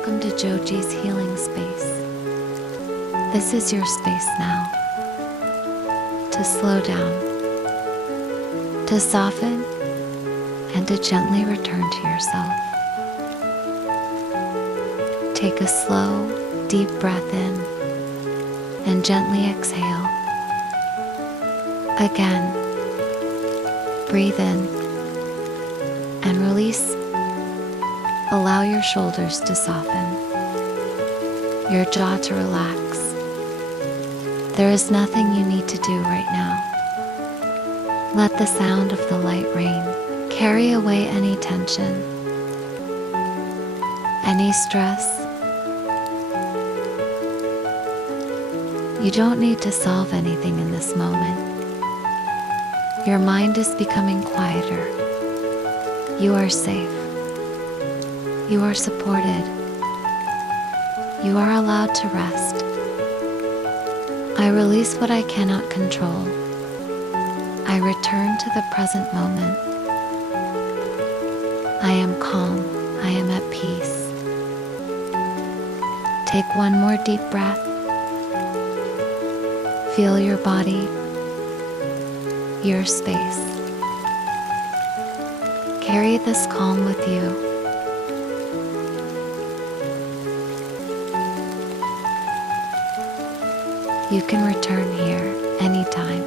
welcome to Joji's healing space. This is your space now to slow down, to soften, and to gently return to yourself. Take a slow, deep breath in and gently exhale. Again, breathe in and release. Allow your shoulders to soften, your jaw to relax. There is nothing you need to do right now. Let the sound of the light rain carry away any tension, any stress. You don't need to solve anything in this moment. Your mind is becoming quieter. You are safe. You are supported. You are allowed to rest. I release what I cannot control. I return to the present moment. I am calm. I am at peace. Take one more deep breath. Feel your body, your space. Carry this calm with you. You can return here anytime.